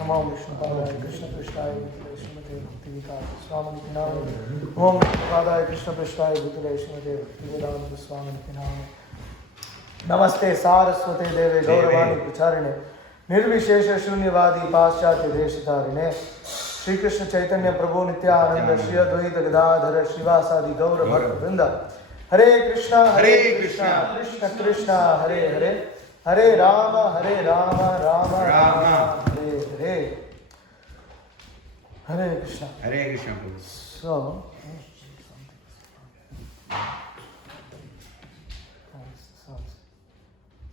Namo Vishnupadaya Krishna Prishthaya Bhutale Srimate Bhakti Vedanta Swami Namo. Om Vishnupadaya Krishna Prishthaya Bhutale Srimate Bhakti Vedanta Swami Namo. Namaste Saraswate Deve Gauravani Pracharine Nirvishesha Shunyavadi Paschatya Deshitarine Shri Krishna Chaitanya Prabhu Nityananda Shri Advaita Gadadhara Shivasadi Gaura Bhakta Vrinda. Hare Krishna Krishna Krishna Hare Hare Hare Rama Rama Rama Hare Hare. Hare Krishna. Hare Krishna. So,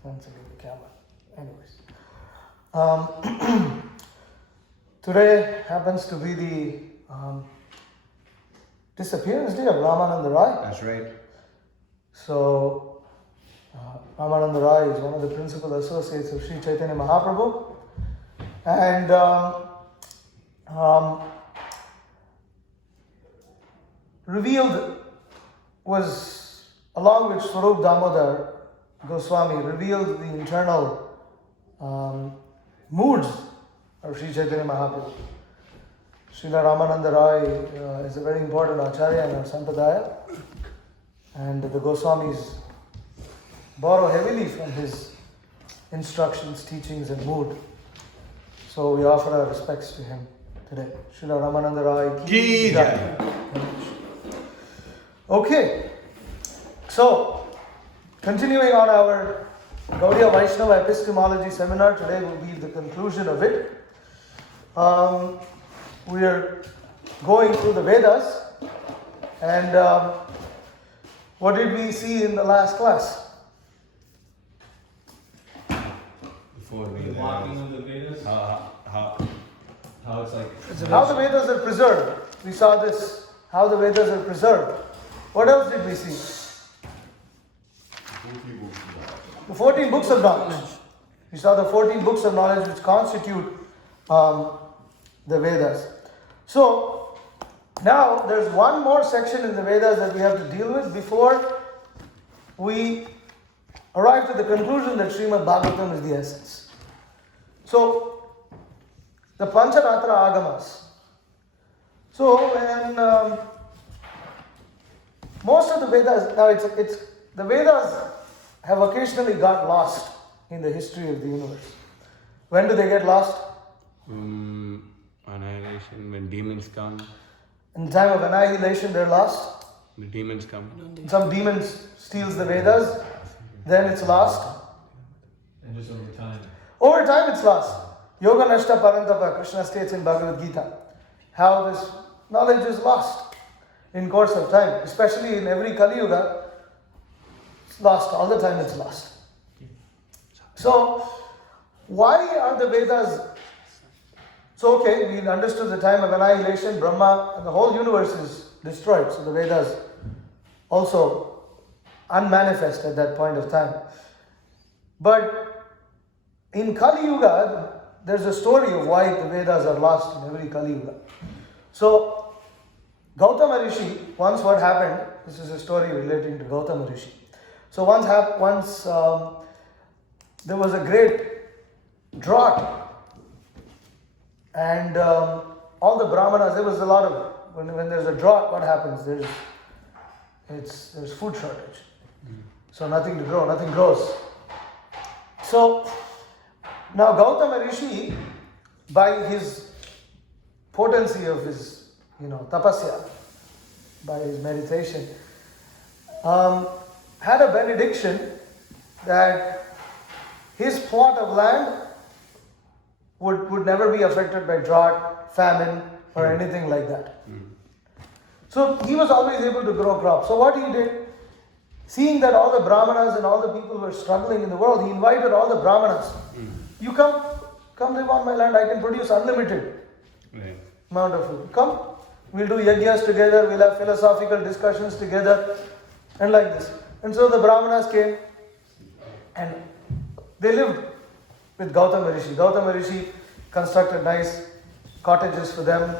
sensitive the camera. Anyways, today happens to be the disappearance day of Ramananda Rai. That's right. So, Ramananda Rai is one of the principal associates of Sri Chaitanya Mahaprabhu, and revealed was, along with Swarup Damodar Goswami, revealed the internal moods of Sri Chaitanya Mahaprabhu. Srila Ramananda Rai is a very important acharya in our Sampradaya, and the Goswamis borrow heavily from his instructions, teachings and mood. So we offer our respects to him today. Srila Ramananda Rai ki jai. Okay, so continuing on our Gaudiya Vaishnava epistemology seminar, today will be the conclusion of it. We are going through the Vedas, and what did we see in the last class? Before we walking on the Vedas. How it's like How the Vedas are preserved. We saw this, how the Vedas are preserved. What else did we see? The 14 books of knowledge. We saw the 14 books of knowledge which constitute the Vedas. So, now there's one more section in the Vedas that we have to deal with before we arrive to the conclusion that Srimad Bhagavatam is the essence. So, the Pancharatra Agamas. So, when most of the Vedas, now the Vedas have occasionally got lost in the history of the universe. When do they get lost? Annihilation, when demons come. In the time of annihilation, they're lost. The demons come. Some demons steals the Vedas, then it's lost. and just over time. Over time, it's lost. Yoga Nashta Parantapa, Krishna states in Bhagavad Gita, how this knowledge is lost in course of time, especially in every Kali Yuga. It's lost, all the time it's lost. So, why are the Vedas? So, okay, we understood the time of annihilation, Brahma, and the whole universe is destroyed. So, the Vedas also unmanifest at that point of time. But in Kali Yuga, there's a story of why the Vedas are lost in every Kali Yuga. So, Gautama Rishi, once what happened, this is a story relating to Gautama Rishi. So once there was a great drought, and all the Brahmanas, there was a lot of, when there's a drought, what happens? There's food shortage. So nothing to grow, nothing grows. So now Gautama Rishi, by his potency of his, tapasya, by his meditation, had a benediction that his plot of land would never be affected by drought, famine, or anything like that. So he was always able to grow crops. So what he did, seeing that all the Brahmanas and all the people were struggling in the world, he invited all the Brahmanas. You come live on my land, I can produce unlimited amount of food. Come, we'll do yagyas together, we'll have philosophical discussions together, and like this. And so the Brahmanas came, and they lived with Gautama Rishi. Gautama Rishi constructed nice cottages for them,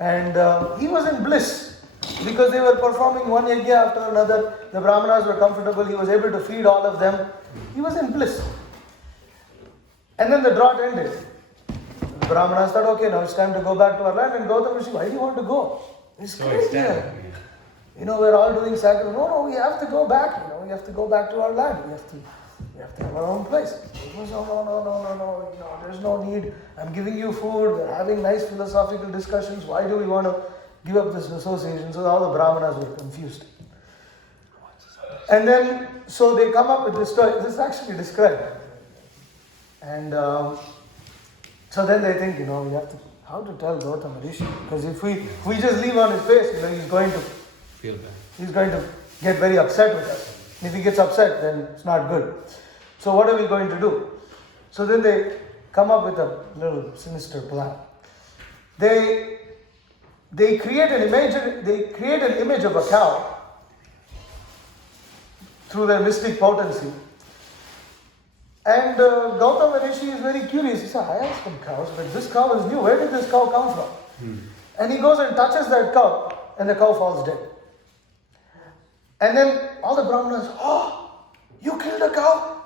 and he was in bliss because they were performing one yajna after another. The Brahmanas were comfortable, he was able to feed all of them. He was in bliss. And then the drought ended. The Brahmanas thought, okay, now it's time to go back to our land. And Gautama Rishi, why do you want to go? It's So great ecstatic. here. We're all doing sacrifice. No, we have to go back. We have to go back to our land. We have to have our own place. He goes, no. There's no need. I'm giving you food. We're having nice philosophical discussions. Why do we want to give up this association? So all the Brahmanas were confused. And then, so they come up with this story. This is actually described. And so then they think, we have to, how to tell Gautama Rishi? Because if we just leave on his face, he's going to Feel bad. He's going to get very upset with us. If he gets upset, then it's not good. So what are we going to do? So then they come up with a little sinister plan. They create an image of a cow through their mystic potency. And Gautama Rishi is very curious. He said, I have some cows, but this cow is new. Where did this cow come from? And he goes and touches that cow, and the cow falls dead. And then all the Brahmanas, you killed a cow?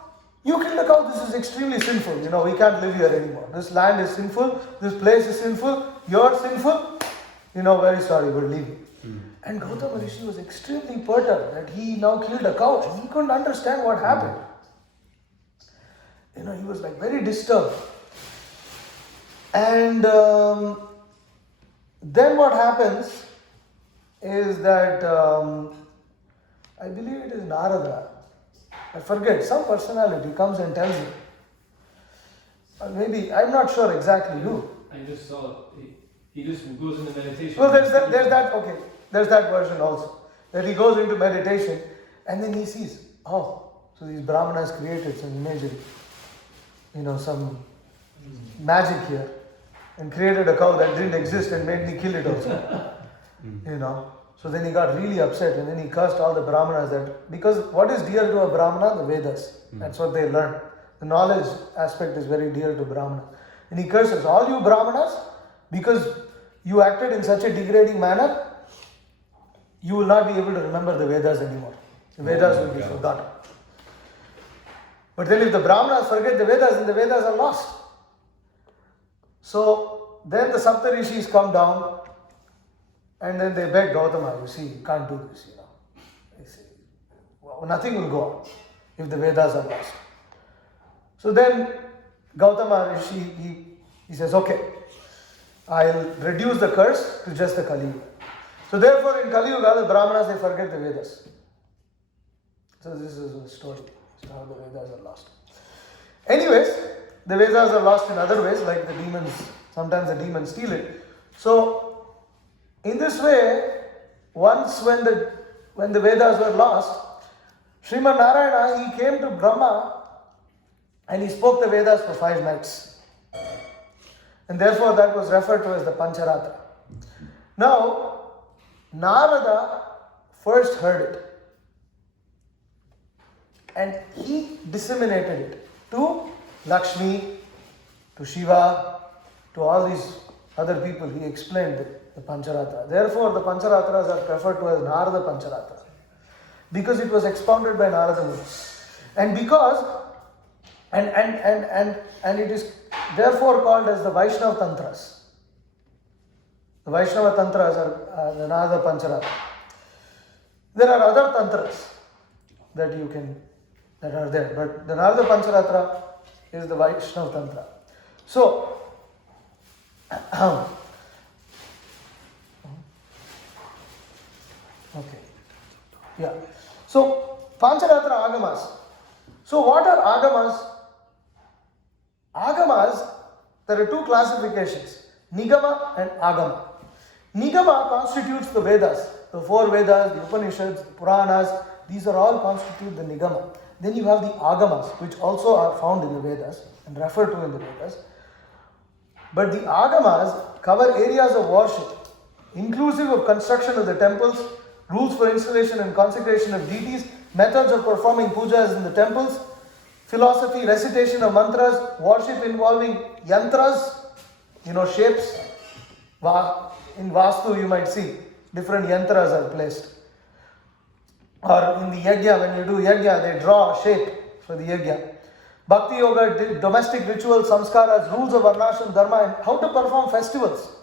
You killed a cow? This is extremely sinful. We can't live here anymore. This land is sinful. This place is sinful. You're sinful. Very sorry, we're leaving. And Gautama Rishi was extremely perturbed that he now killed a cow. And he couldn't understand what happened. He was like very disturbed. And then what happens is that I believe it is Narada. I forget, some personality comes and tells him. Or maybe, I'm not sure exactly who. I just saw he just goes into meditation. Well, there's that version also. That he goes into meditation and then he sees, so these Brahmanas created some imagery, some magic here, and created a cow that didn't exist and made me kill it also. So then he got really upset and then he cursed all the Brahmanas because what is dear to a Brahmana? The Vedas. That's what they learn. The knowledge aspect is very dear to Brahmana. And he curses all you Brahmanas because you acted in such a degrading manner, you will not be able to remember the Vedas anymore. The Vedas will be forgotten. But then if the Brahmanas forget the Vedas, then the Vedas are lost. So then the Saptarishis come down and then they beg Gautama, you can't do this, They say, nothing will go on if the Vedas are lost. So then Gautama Rishi, he says, okay, I'll reduce the curse to just the Kali Yuga. So therefore in Kali Yuga, the Brahmanas, they forget the Vedas. So this is the story. So how the Vedas are lost. Anyways, the Vedas are lost in other ways, like the demons. Sometimes the demons steal it. So in this way, once when the Vedas were lost, Srimad Narayana, he came to Brahma and he spoke the Vedas for 5 nights. And therefore that was referred to as the Pancharatra. Now, Narada first heard it. And he disseminated it to Lakshmi, to Shiva, to all these other people. He explained the Pancharatra. Therefore, the Pancharatras are referred to as Narada Pancharatra. Because it was expounded by Narada Muni. And because, and it is therefore called as the Vaishnava Tantras. The Vaishnava Tantras are the Narada Pancharatra. There are other Tantras that are there, but the Narada Pancharatra is the Vaishnava Tantra. So, okay. Yeah. So, Pancharatra Agamas. So, what are Agamas? Agamas, there are 2 classifications, Nigama and Agama. Nigama constitutes the Vedas, the 4 Vedas, the Upanishads, the Puranas, these are all constitute the Nigama. Then you have the Agamas, which also are found in the Vedas and referred to in the Vedas. But the Agamas cover areas of worship, inclusive of construction of the temples, rules for installation and consecration of deities, methods of performing pujas in the temples, philosophy, recitation of mantras, worship involving yantras, shapes. In Vastu you might see different yantras are placed. Or in the yajna, when you do yajna, they draw a shape for the yajna. Bhakti Yoga, domestic rituals, samskaras, rules of varnashram, dharma, and how to perform festivals.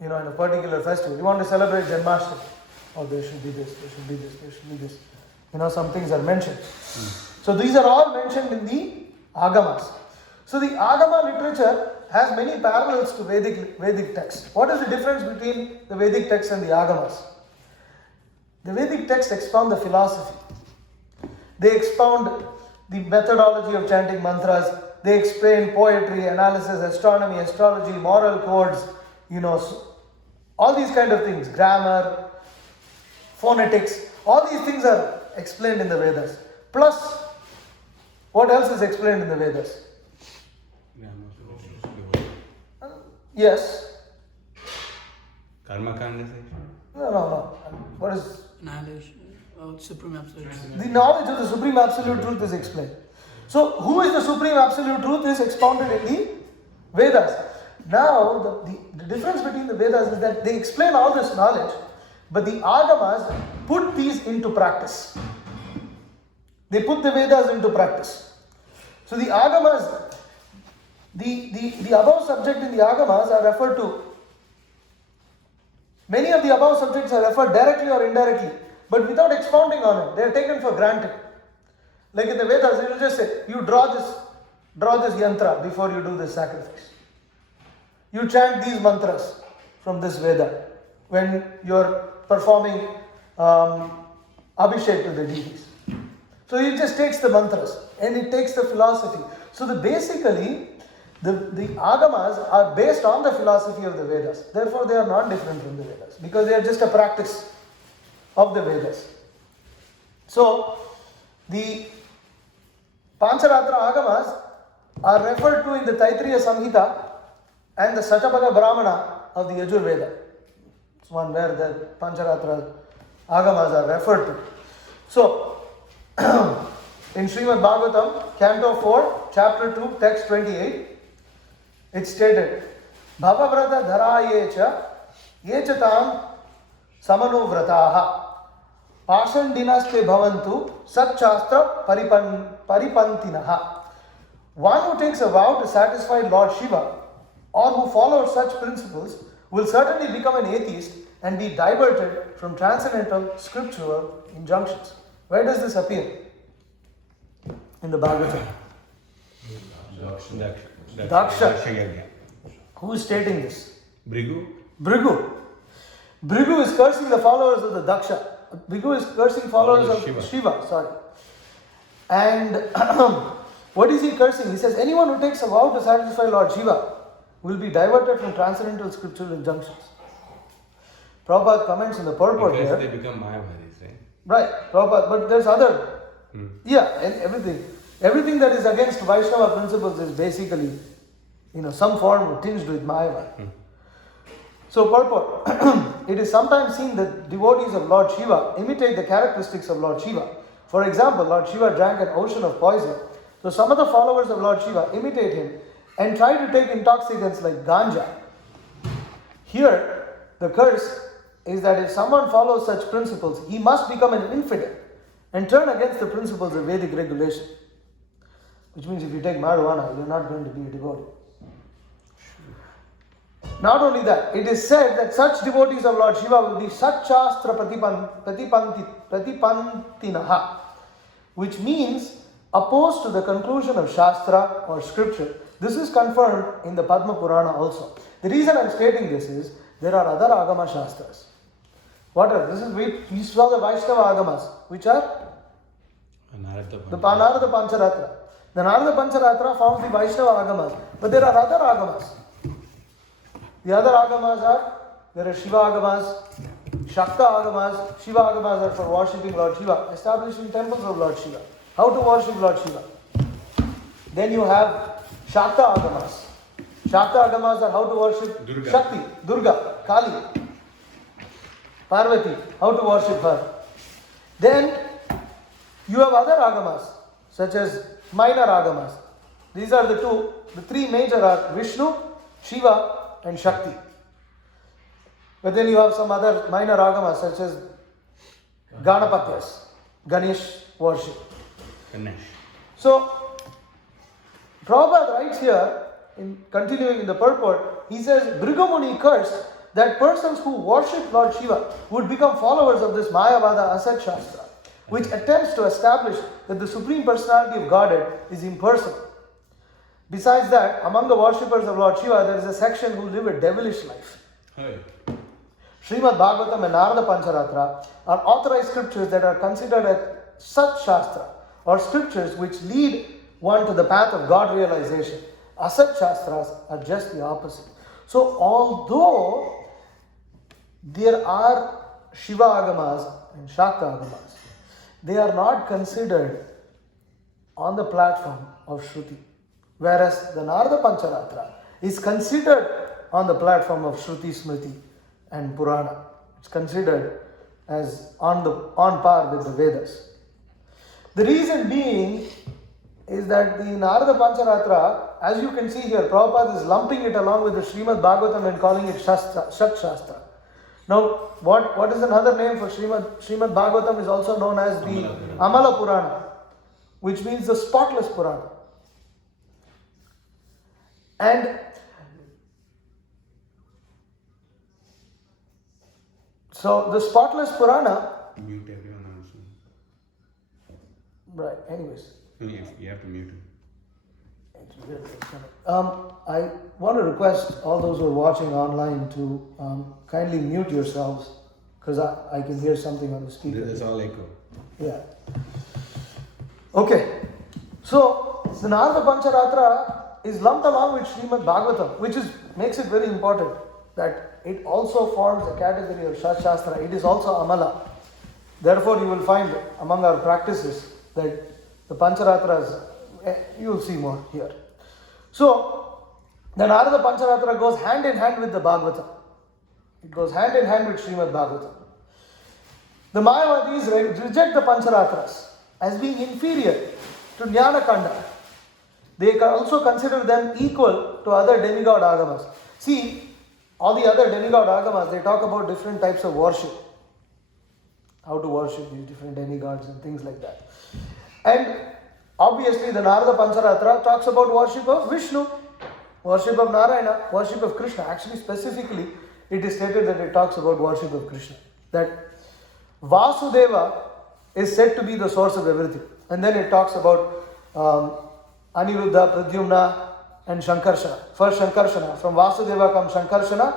In a particular festival. You want to celebrate Janmashtami. Oh, there should be this, there should be this, there should be this. Some things are mentioned. So these are all mentioned in the Agamas. So the Agama literature has many parallels to Vedic texts. What is the difference between the Vedic text and the Agamas? The Vedic texts expound the philosophy. They expound the methodology of chanting mantras. They explain poetry, analysis, astronomy, astrology, moral codes, all these kind of things, grammar, phonetics, all these things are explained in the Vedas. Plus, what else is explained in the Vedas? Yes. Karma Kanda section? No. What is... Knowledge of Supreme Absolute Truth. The knowledge of the Supreme Absolute Truth is explained. So, who is the Supreme Absolute Truth is expounded in the Vedas. Now, the difference between the Vedas is that they explain all this knowledge, but the Agamas put these into practice. They put the Vedas into practice. So the Agamas, the above subject in the Agamas are referred to, many of the above subjects are referred directly or indirectly, but without expounding on it. They are taken for granted. Like in the Vedas, it will just say, you draw this yantra before you do this sacrifice. You chant these mantras from this Veda when you are performing abhishek to the deities. So it just takes the mantras and it takes the philosophy. So basically, the Agamas are based on the philosophy of the Vedas. Therefore, they are not different from the Vedas because they are just a practice of the Vedas. So, the Pancharatra Agamas are referred to in the Taittiriya Samhita and the Sachapada Brahmana of the Yajur Veda. It's one where the Pancharatra Agamas are referred to. So, in Srimad Bhagavatam, Canto 4, Chapter 2, Text 28, it's stated, Bhavavrata dharayecha yechatam samanuvrataha pashandinaste bhavantu satchastra paripantinaha. One who takes a vow to satisfy Lord Shiva or who follows such principles will certainly become an atheist and be diverted from transcendental scriptural injunctions. Where does this appear? In the Bhagavatam. Daksha. Who is stating this? Bhrigu. Bhrigu is cursing the followers of the Daksha. Bhrigu is cursing followers of Shiva. And what is he cursing? He says, anyone who takes a vow to satisfy Lord Shiva will be diverted from transcendental scriptural injunctions. Prabhupada comments in the purport here. Because they become Mayavadis, right? Right, Prabhupada, but there's other. Yeah, and everything that is against Vaishnava principles is basically, some form tinged with Mayavad. So purport, it is sometimes seen that devotees of Lord Shiva imitate the characteristics of Lord Shiva. For example, Lord Shiva drank an ocean of poison. So some of the followers of Lord Shiva imitate him and try to take intoxicants like ganja. Here, the curse is that if someone follows such principles, he must become an infidel and turn against the principles of Vedic regulation. Which means if you take marijuana, you're not going to be a devotee. Not only that, it is said that such devotees of Lord Shiva will be Satchastra Pratipantinaha, which means opposed to the conclusion of Shastra or scripture. This is confirmed in the Padma Purana also. The reason I am stating this is, there are other Agama Shastras. What are? We saw the Vaishnava Agamas, which are? The Narada Pancharatra. The Narada Pancharatra forms the Vaishnava Agamas. But there are other Agamas. The other Agamas are, there are Shiva Agamas, Shakta Agamas. Shiva Agamas are for worshipping Lord Shiva, establishing temples of Lord Shiva. How to worship Lord Shiva. Then you have Shakta Agamas. Shakta Agamas are how to worship Durga. Shakti, Durga, Kali, Parvati, how to worship her. Then you have other Agamas, such as minor Agamas. These are the three major are Vishnu, Shiva and Shakti. But then you have some other minor Agamas, such as Ganapatyas, Ganesh worship. Ganesh. So, Prabhupada writes here, continuing in the purport, he says, Brigamuni cursed that persons who worship Lord Shiva would become followers of this Mayavada Asat Shastra, which attempts to establish that the Supreme Personality of Godhead is impersonal. Besides that, among the worshippers of Lord Shiva, there is a section who live a devilish life. Hey. Srimad Bhagavatam and Narada Pancharatra are authorized scriptures that are considered as Sat Shastra, or scriptures which lead one to the path of God realization. Asat Shastras are just the opposite. So, although there are Shiva Agamas and Shakta Agamas, they are not considered on the platform of Shruti. Whereas the Narada Pancharatra is considered on the platform of Shruti, Smriti and Purana. It's considered as on par with the Vedas. The reason being is that the Narada Pancharatra, as you can see here, Prabhupada is lumping it along with the Srimad Bhagavatam and calling it Shat Shastra. Now, what is another name for Srimad Bhagavatam is also known as the Amala Purana, which means the spotless Purana. And so the spotless Purana. Mute everyone also. Right, anyways. You have to mute him. I want to request all those who are watching online to kindly mute yourselves because I can hear something on the speaker. This is all echo. Yeah. Okay. So the Narada Pancharatra is lumped along with Srimad Bhagavatam, which makes it very important that it also forms a category of Shat Shastra. It is also Amala. Therefore, you will find among our practices that the Pancharatras, you will see more here. So, the Narada Pancharatra goes hand in hand with the Bhagavatam. It goes hand in hand with Srimad Bhagavatam. The Mayavadis reject the Pancharatras as being inferior to Jnana Kanda. They can also consider them equal to other demigod agamas. See, all the other demigod agamas, they talk about different types of worship. How to worship these different demigods and things like that. And obviously the Narada Pancharatra talks about worship of Vishnu, worship of Narayana, worship of Krishna. Actually, specifically, it is stated that it talks about worship of Krishna. That Vasudeva is said to be the source of everything. And then it talks about Aniruddha, Pradyumna and Shankarshana. First Shankarshana. From Vasudeva comes Shankarshana,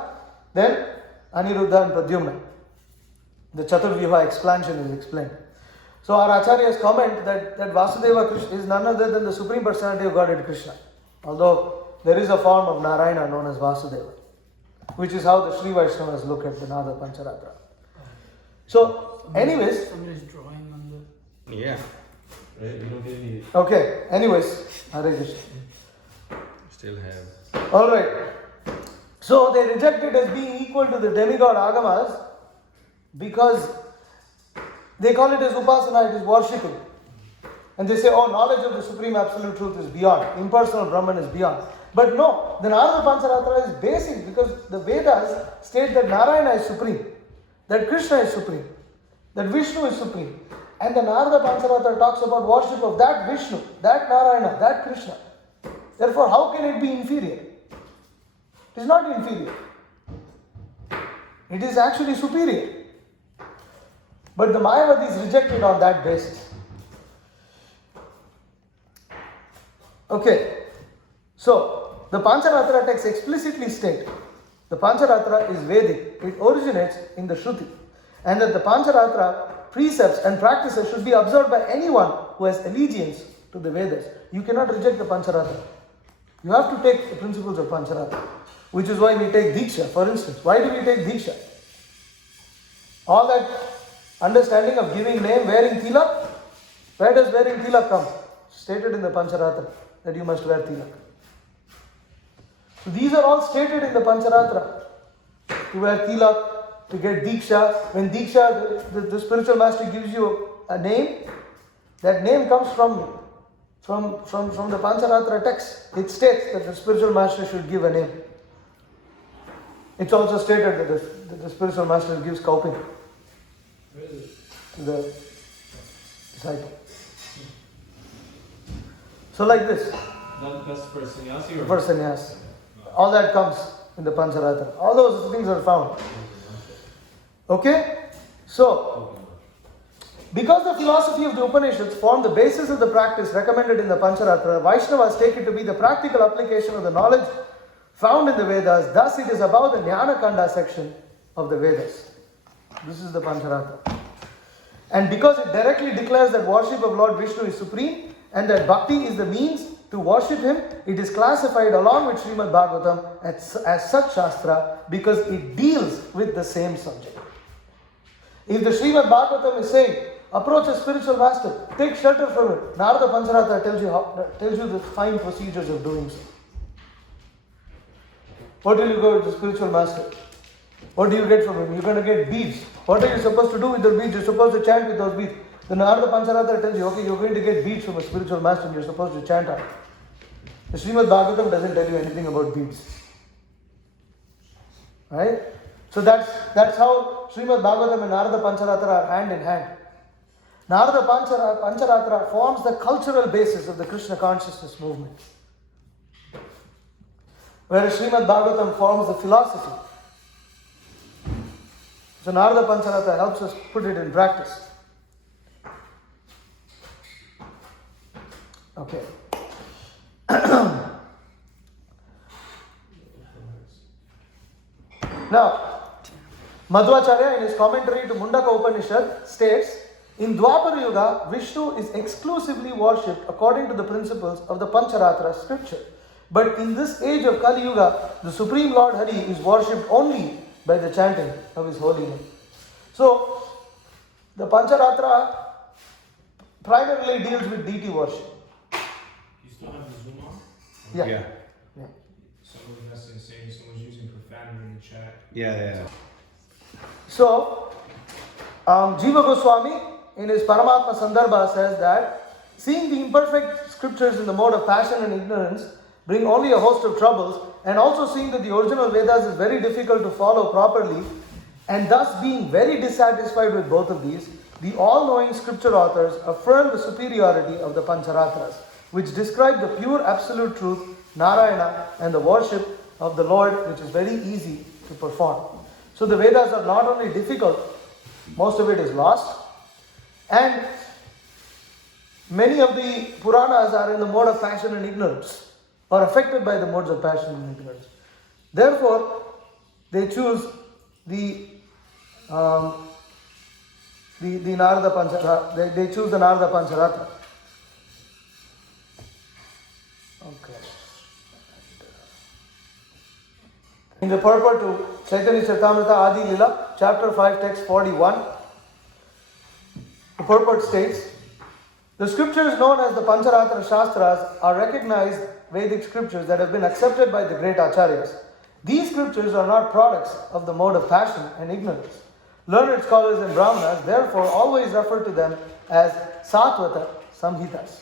then Aniruddha and Pradyumna. The Chaturvyuha expansion is explained. So our Acharyas comment that Vasudeva Krishna is none other than the Supreme Personality of Godhead Krishna. Although there is a form of Narayana known as Vasudeva, which is how the Sri Vaishnavas look at the Narada Pancharatra. So, anyways. Somebody's drawing on the... Yeah. Okay, anyways. Hare Krishna. Still have. Alright. So they reject it as being equal to the demigod agamas because they call it as upasana, it is worshipping. And they say, oh, knowledge of the Supreme Absolute Truth is beyond. Impersonal Brahman is beyond. But no, the Narada Pancharatra is basic because the Vedas state that Narayana is supreme, that Krishna is supreme, that Vishnu is supreme. And the Narada Pancharatra talks about worship of that Vishnu, that Narayana, that Krishna. Therefore, how can it be inferior? It is not inferior. It is actually superior. But the Mayavadis rejected on that basis. Okay. So, the Pancharatra texts explicitly state the Pancharatra is Vedic. It originates in the Shruti. And that the Pancharatra precepts and practices should be observed by anyone who has allegiance to the Vedas. You cannot reject the Pancharatra. You have to take the principles of Pancharatra, which is why we take Diksha, for instance. Why do we take Diksha? All that understanding of giving name, wearing tilak, where does wearing tilak come? Stated in the Pancharatra that you must wear tilak. So these are all stated in the Pancharatra. To wear tilak, to get Diksha. When Diksha, the spiritual master gives you a name, that name comes from the Pancharatra text. It states that the spiritual master should give a name. It's also stated that the spiritual master gives kauping to the disciple. So like this. That's for sannyasi or? For sannyas. All that comes in the Pancharatra. All those things are found. Okay? So, because the philosophy of the Upanishads form the basis of the practice recommended in the Pancharatra, Vaishnavas take it to be the practical application of the knowledge found in the Vedas. Thus, it is about the Jnana Kanda section of the Vedas. This is the Pancharatra. And because it directly declares that worship of Lord Vishnu is supreme and that bhakti is the means to worship him, it is classified along with Srimad Bhagavatam as such Shastra because it deals with the same subject. If the Srimad Bhagavatam is saying, approach a spiritual master, take shelter from it, Narada Pancharatra tells you the fine procedures of doing so. What will you go to the spiritual master? What do you get from him? You're going to get beads. What are you supposed to do with the beads? You're supposed to chant with those beads. The Narada Pancharatra tells you, okay, you're going to get beads from a spiritual master and you're supposed to chant on. The Srimad Bhagavatam doesn't tell you anything about beads. Right? So that's how Srimad Bhagavatam and Narada Pancharatra are hand in hand. Narada Pancharatra forms the cultural basis of the Krishna consciousness movement, whereas Srimad Bhagavatam forms the philosophy. So Narada Pancharatra helps us put it in practice. Okay. Now, Madhvacharya in his commentary to Mundaka Upanishad states, in Dwapara Yuga, Vishnu is exclusively worshipped according to the principles of the Pancharatra scripture. But in this age of Kali Yuga, the Supreme Lord Hari is worshipped only by the chanting of his holy name. So, the Pancharatra primarily deals with deity worship. You still have the Zoom on? Yeah. Someone has to say someone's using profanity in the chat. Yeah. So, Jiva Goswami in his Paramatma Sandarbha says that seeing the imperfect scriptures in the mode of passion and ignorance bring only a host of troubles, and also seeing that the original Vedas is very difficult to follow properly, and thus being very dissatisfied with both of these, the all-knowing scripture authors affirm the superiority of the Pancharatras, which describe the pure absolute truth, Narayana, and the worship of the Lord, which is very easy to perform. So the Vedas are not only difficult, most of it is lost, and many of the Puranas are in the mode of passion and ignorance, or affected by the modes of passion and ignorance. Therefore, they choose the Narada Pancharatra. They choose the Narada Pancharatra. Okay. In the purport to Chaitanya Charitamrita Adi Lila, chapter 5, text 41, the purport states, the scriptures known as the Pancharatra Shastras are recognized Vedic scriptures that have been accepted by the great Acharyas. These scriptures are not products of the mode of passion and ignorance. Learned scholars and Brahmanas therefore always refer to them as Satvata Samhitas.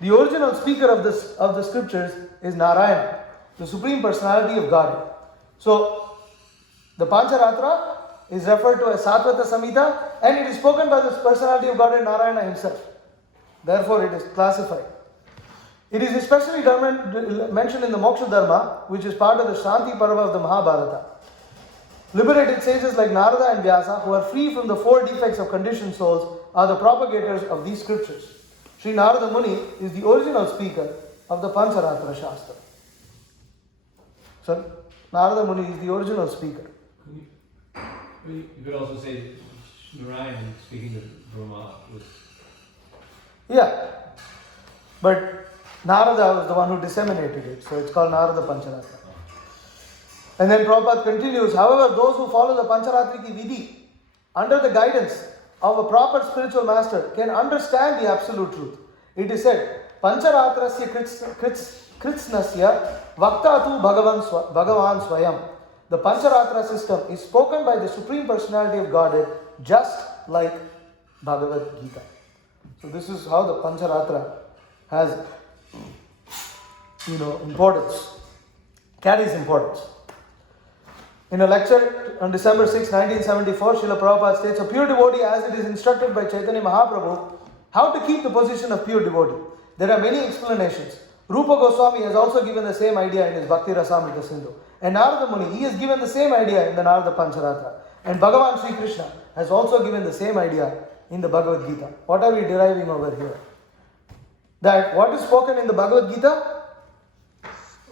The original speaker of the scriptures is Narayana, the Supreme Personality of Godhead. So, the Pancharatra is referred to as Satvata Samhita, and it is spoken by the Personality of Godhead Narayana himself. Therefore, it is classified. It is especially mentioned in the Moksha Dharma, which is part of the Shanti Parva of the Mahabharata. Liberated sages like Narada and Vyasa, who are free from the 4 defects of conditioned souls, are the propagators of these scriptures. Sri Narada Muni is the original speaker of the Pancharatra Shastra. So, Narada Muni is the original speaker. You could also say Narayan speaking to Brahma was... Yeah, but Narada was the one who disseminated it, so it's called Narada Pancharatra. And then Prabhupada continues, however, those who follow the Pancharatriki Vidhi under the guidance of a proper spiritual master can understand the absolute truth. It is said, Pancharatrasya Kritsnasya Vaktatu Bhagavan Swayam. The Pancharatra system is spoken by the Supreme Personality of Godhead just like Bhagavad Gita. So this is how the Pancharatra has, importance, carries importance. In a lecture on December 6, 1974, Srila Prabhupada states, a pure devotee, as it is instructed by Chaitanya Mahaprabhu, how to keep the position of pure devotee. There are many explanations. Rupa Goswami has also given the same idea in his Bhakti Rasamrita Sindhu. And Narada Muni, he has given the same idea in the Narada Pancharatra. And Bhagavan Sri Krishna has also given the same idea in the Bhagavad Gita. What are we deriving over here? That what is spoken in the Bhagavad Gita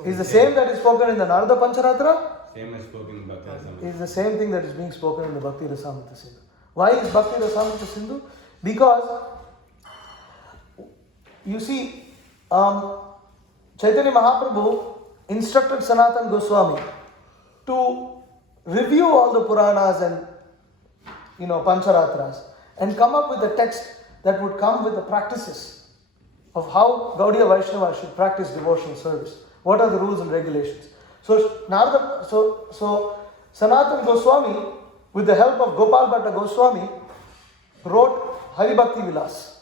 is the same that is spoken in the Narada Pancharatra. Same as spoken in Bhakti Rasamrita. Is the same thing that is being spoken in the Bhakti Rasamrita Sindhu. Why is Bhakti Rasamrita Sindhu? Because you see, Chaitanya Mahaprabhu instructed Sanatana Goswami to review all the Puranas and Pancharatras and come up with a text that would come with the practices of how Gaudiya Vaishnava should practice devotional service. What are the rules and regulations? So Sanatana Goswami, with the help of Gopal Bhatta Goswami, wrote Hari Bhakti Vilas.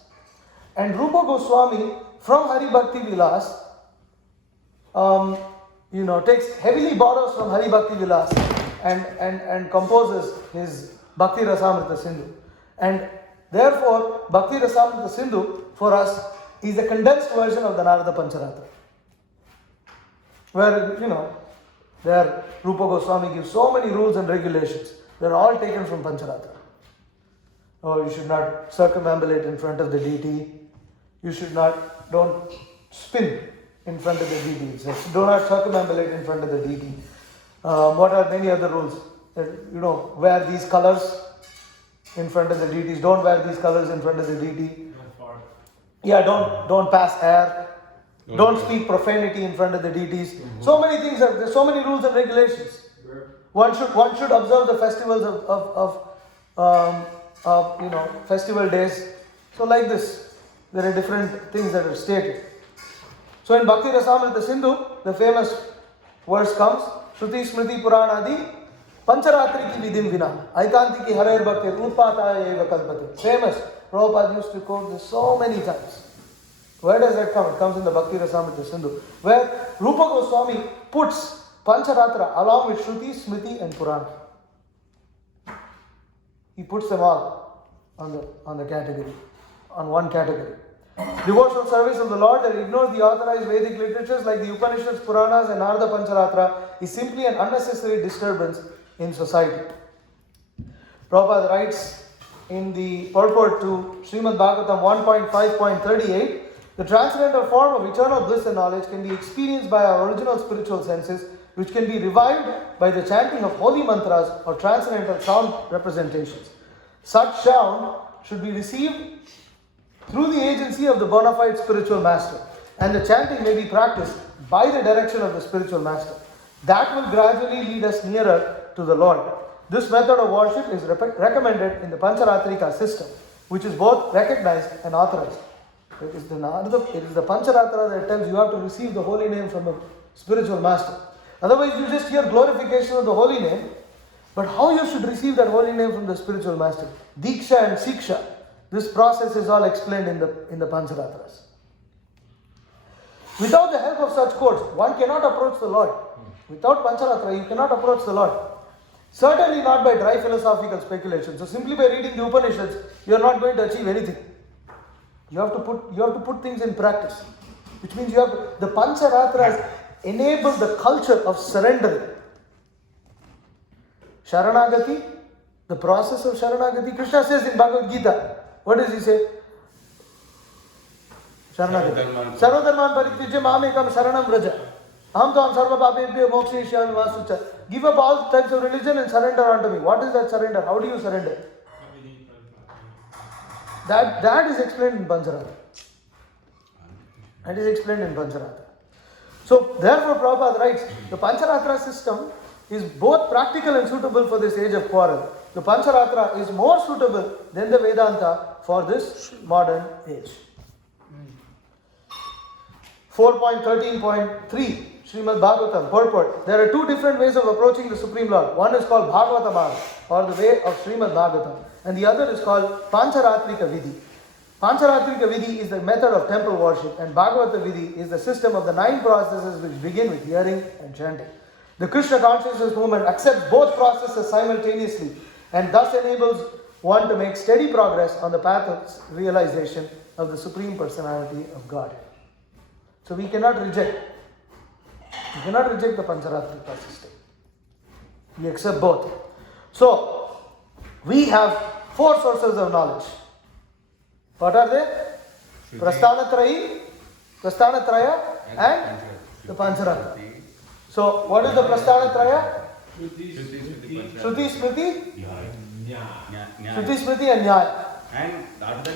And Rupa Goswami from Hari Bhakti Vilas takes heavily borrows from Hari Bhakti Vilas and composes his Bhakti Rasamrita Sindhu. And therefore, Bhakti Rasamrita Sindhu for us is a condensed version of the Narada Pancharatra. Where, there Rupa Goswami gives so many rules and regulations. They're all taken from Pancharatra. Oh, you should not circumambulate in front of the deity. You should don't spin in front of the deity. It says, do not circumambulate in front of the deity. What are many other rules? Wear these colors in front of the deities. Don't wear these colors in front of the deity. Yeah, don't pass air. Don't speak profanity in front of the deities. Mm-hmm. So many things. There's so many rules and regulations. One should observe the festivals of festival days. So like this, there are different things that are stated. So in Bhakti Rasamrita Sindhu, the famous verse comes, Shruti Smriti Puranadi Pancharatri ki vidin vina Aikanti ki harair bhakti utpataya eva kalpate. Famous. Prabhupada used to quote this so many times. Where does that come? It comes in the Bhakti Rasamrita Sindhu, where Rupa Goswami puts Pancharatra along with Shruti, Smriti and Purana. He puts them all on the category, on one category. Devotional service of the Lord that ignores the authorized Vedic literatures like the Upanishads, Puranas and Narada Pancharatra is simply an unnecessary disturbance in society. Prabhupada writes in the purport to Srimad Bhagavatam 1.5.38, the transcendental form of eternal bliss and knowledge can be experienced by our original spiritual senses, which can be revived by the chanting of holy mantras or transcendental sound representations. Such sound should be received through the agency of the bona fide spiritual master, and the chanting may be practiced by the direction of the spiritual master. That will gradually lead us nearer to the Lord. This method of worship is recommended in the Pancharatrika system, which is both recognized and authorized. It is the Pancharatra that tells you have to receive the holy name from the spiritual master. Otherwise, you just hear glorification of the holy name, but how you should receive that holy name from the spiritual master? Diksha and Siksha. This process is all explained in the Pancharatras. Without the help of such codes, one cannot approach the Lord. Without Pancharatra, you cannot approach the Lord. Certainly not by dry philosophical speculation. So simply by reading the Upanishads, you are not going to achieve anything. You have to put things in practice. Which means the Pancharatras enable the culture of surrendering. Sharanagati, the process of Sharanagati. Krishna says in Bhagavad Gita, what does he say? Sharanagati. Sarvadharman paritijya mamekam saranam vraja. Aham tam sarva papebhyo mokshayishyami vasucha. Give up all types of religion and surrender unto me. What is that surrender? How do you surrender? That is explained in Pancharatra. That is explained in Pancharatra. So, therefore, Prabhupada writes, the Pancharatra system is both practical and suitable for this age of quarrel. The Pancharatra is more suitable than the Vedanta for this modern age. 4.13.3 Srimad Bhagavatam, purport. There are two different ways of approaching the Supreme Lord. One is called Bhagavata Marg, or the way of Srimad Bhagavatam. And the other is called Pancharatrika Vidhi. Pancharatrika Vidhi is the method of temple worship, and Bhagavata Vidhi is the system of the 9 processes which begin with hearing and chanting. The Krishna consciousness movement accepts both processes simultaneously and thus enables one to make steady progress on the path of realization of the Supreme Personality of God. So we cannot reject. We cannot reject the Pancharatrika system. We accept both. So we have 4 sources of knowledge. What are they? Prasthanatrayi, Prasthanatraya, and the Pancharatra. So what is the Prasthanatraya? Shruti, Smriti, Shruti, Smriti and Nyaya.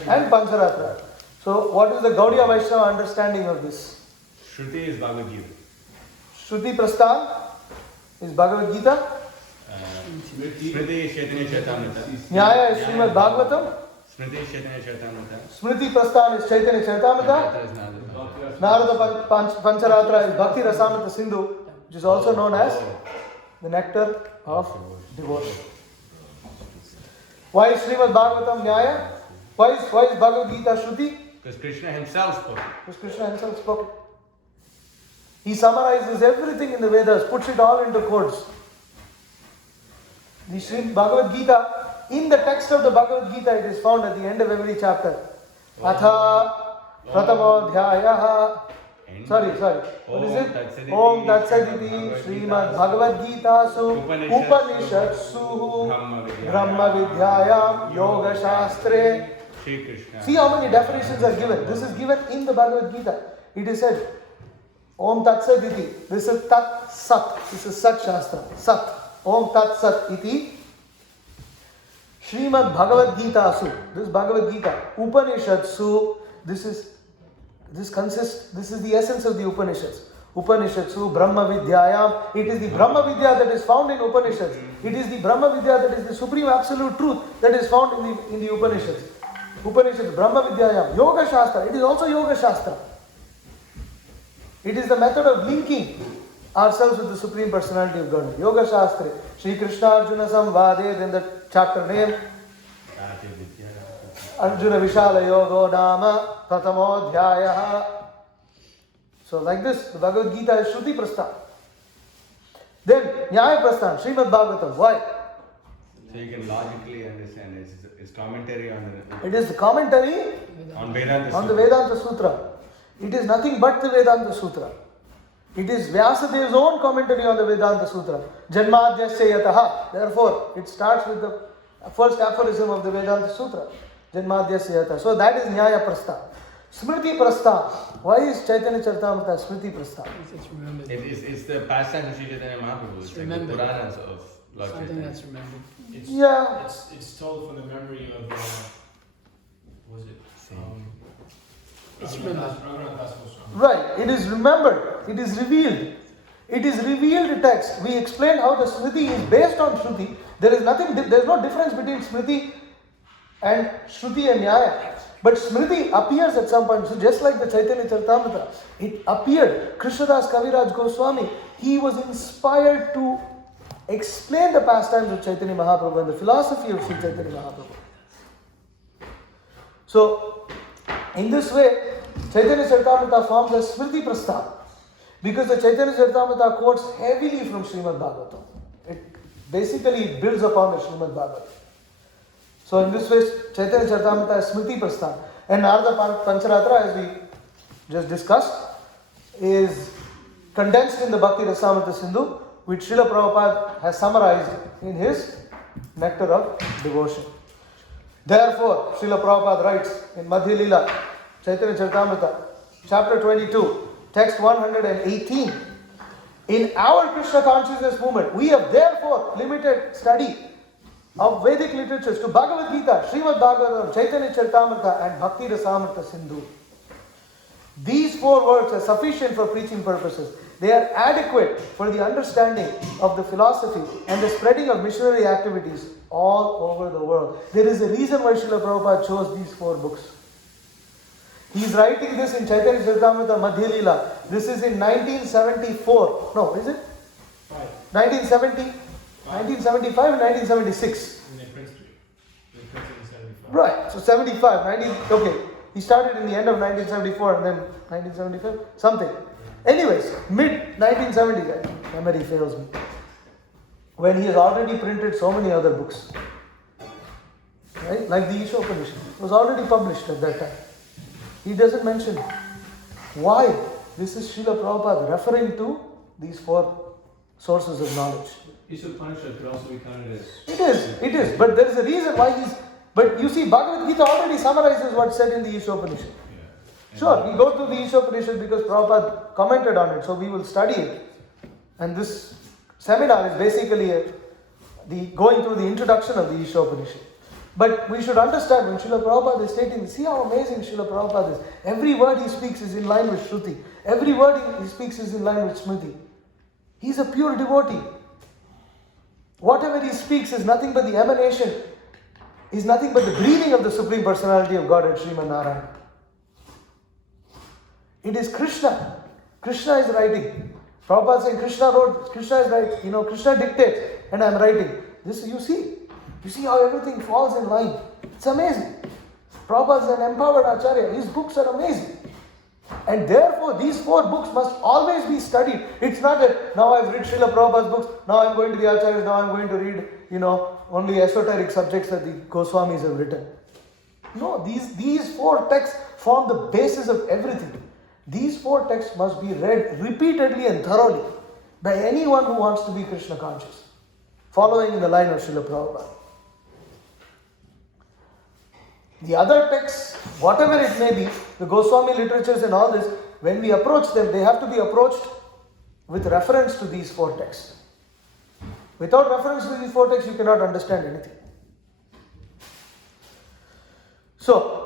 And Pancharatra. So what is the Gaudiya Vaishnava understanding of this? Shruti is Bhagavad Gita. Shruti Prasthan is Bhagavad Gita. Smriti is Chaitanya Charitamrita. Nyaya is Srimad Bhagavatam. Smriti is Chaitanya Charitamrita. Smriti Prasthan is Chaitanya Charitamrita. That is Narada. Narada Pancharatra is Bhakti Rasamrita Sindhu, which is also known as the nectar of devotion. Why is Srimad Bhagavatam Nyaya? Why is Bhagavad Gita Shruti? Because Krishna himself spoke. Because Krishna himself spoke it. He summarizes everything in the Vedas, puts it all into codes. The Srimad Bhagavad Gita, in the text of the Bhagavad Gita, it is found at the end of every chapter. Atha Pratamodhyayaha. Sorry. What is it? Om Tat Saditi Srimad Bhagavad Gita Su Upanishadsu Brahma Vidyayam Yoga Shastre. See how many definitions are given. This is given in the Bhagavad Gita. It is said, Om Tat Saditi. This is Tat Sat. This is Sat Shastra. Sat. Om Tat Sat Iti. Srimad Bhagavad Gita Su. This is Bhagavad Gita. Upanishadsu. This is the essence of the Upanishads. Upanishadsu, Brahma Vidyayam. It is the Brahma Vidya that is found in Upanishads. It is the Brahma Vidya that is the supreme absolute truth that is found in the Upanishads. Upanishads, Brahma Vidyayam. Yoga Shastra. It is also Yoga Shastra. It is the method of linking ourselves with the Supreme Personality of God. Yoga Shastra. Shri Krishna Arjuna Samvade, then the chapter name. Arjuna Vishala Yogo Nama Pratamodhyayaha. So like this, the Bhagavad Gita is Shruti Prasthan. Then Nyaya Prasthan, Srimad Bhagavatam. Why? So you can logically understand it's commentary on the... It is the commentary on Vedanta on the Vedanta Sutra. It is nothing but the Vedanta Sutra. It is Vyasadev's own commentary on the Vedanta Sutra. Janmadhyasya yataha. Therefore, it starts with the first aphorism of the Vedanta Sutra. Janmadhyasya yataha. So that is Nyaya Prasthan. Smriti Prasthan. Why is Chaitanya Charitamrita Smriti Prasthan? It's remembered. It's the pastime of Sri Chaitanya Mahaprabhu. It's like the remembered. Puranas of Lord Something Chaitanya. that's remembered. It's told from the memory of was it? It's remembered. Right. It is remembered. It is revealed. It is revealed text. We explained how the Smriti is based on Shruti. There is no difference between Smriti and Shruti and Nyaya. But Smriti appears at some point. So just like the Chaitanya Charitamrita, it appeared. Krishnadas Kaviraj Goswami, he was inspired to explain the pastimes of Chaitanya Mahaprabhu and the philosophy of Sri Chaitanya Mahaprabhu. So, in this way, Chaitanya Charitamrita forms a Smriti Prasthan. Because the Chaitanya Charitamrita quotes heavily from Srimad Bhagavatam. It basically builds upon the Srimad Bhagavatam. So in this way, Chaitanya Charitamrita is Smriti Prasthan. And Narada Pancharatra, as we just discussed, is condensed in the Bhakti Rasamrita Sindhu, which Srila Prabhupada has summarized in his Nectar of Devotion. Therefore, Srila Prabhupada writes in Madhya Lila, Chaitanya Charitamrita, chapter 22, text 118, in our Krishna consciousness movement, we have therefore limited study of Vedic literatures to Bhagavad Gita, Srimad Bhagavatam, Chaitanya Charitamrita and Bhakti Rasamrita Sindhu. These 4 works are sufficient for preaching purposes. They are adequate for the understanding of the philosophy and the spreading of missionary activities all over the world. There is a reason why Srila Prabhupada chose these 4 books. He is writing this in Chaitanya Charitamrita Madhya Lila. This is in 1974. No, is it? 1970? 1975 and 1976. Right, so 75, okay. He started in the end of 1974 and then 1975, something. Anyways, mid 1970s, memory fails me. When he has already printed so many other books. Right? Like the Isha Upanishad. It was already published at that time. He doesn't mention it. Why? this is Srila Prabhupada referring to these 4 sources of knowledge. Upanishad could also be counted as. It is. But there is a reason why he's. But you see, Bhagavad Gita already summarizes what's said in the Upanishad. Yeah. Sure, we go to the Upanishad because Prabhupada commented on it, so we will study it. And this seminar is basically going through the introduction of the Upanishad. But we should understand when Srila Prabhupada is stating, see how amazing Srila Prabhupada is. Every word he speaks is in line with Shruti. Every word he speaks is in line with Smriti. He's a pure devotee. Whatever he speaks is nothing but the emanation, is nothing but the breathing of the Supreme Personality of Godhead, Sriman Narayana. It is Krishna. Krishna is writing. Prabhupada saying Krishna wrote, Krishna is writing, Krishna dictates and I am writing. This you see. You see how everything falls in line. It's amazing. Prabhupada is an empowered Acharya. His books are amazing. And therefore, these 4 books must always be studied. It's not that now I've read Srila Prabhupada's books, now I'm going to the Acharyas, now I'm going to read, only esoteric subjects that the Goswamis have written. No, these 4 texts form the basis of everything. These 4 texts must be read repeatedly and thoroughly by anyone who wants to be Krishna conscious, following in the line of Srila Prabhupada. The other texts, whatever it may be, the Goswami literatures and all this, when we approach them, they have to be approached with reference to these 4 texts. Without reference to these 4 texts, you cannot understand anything. So,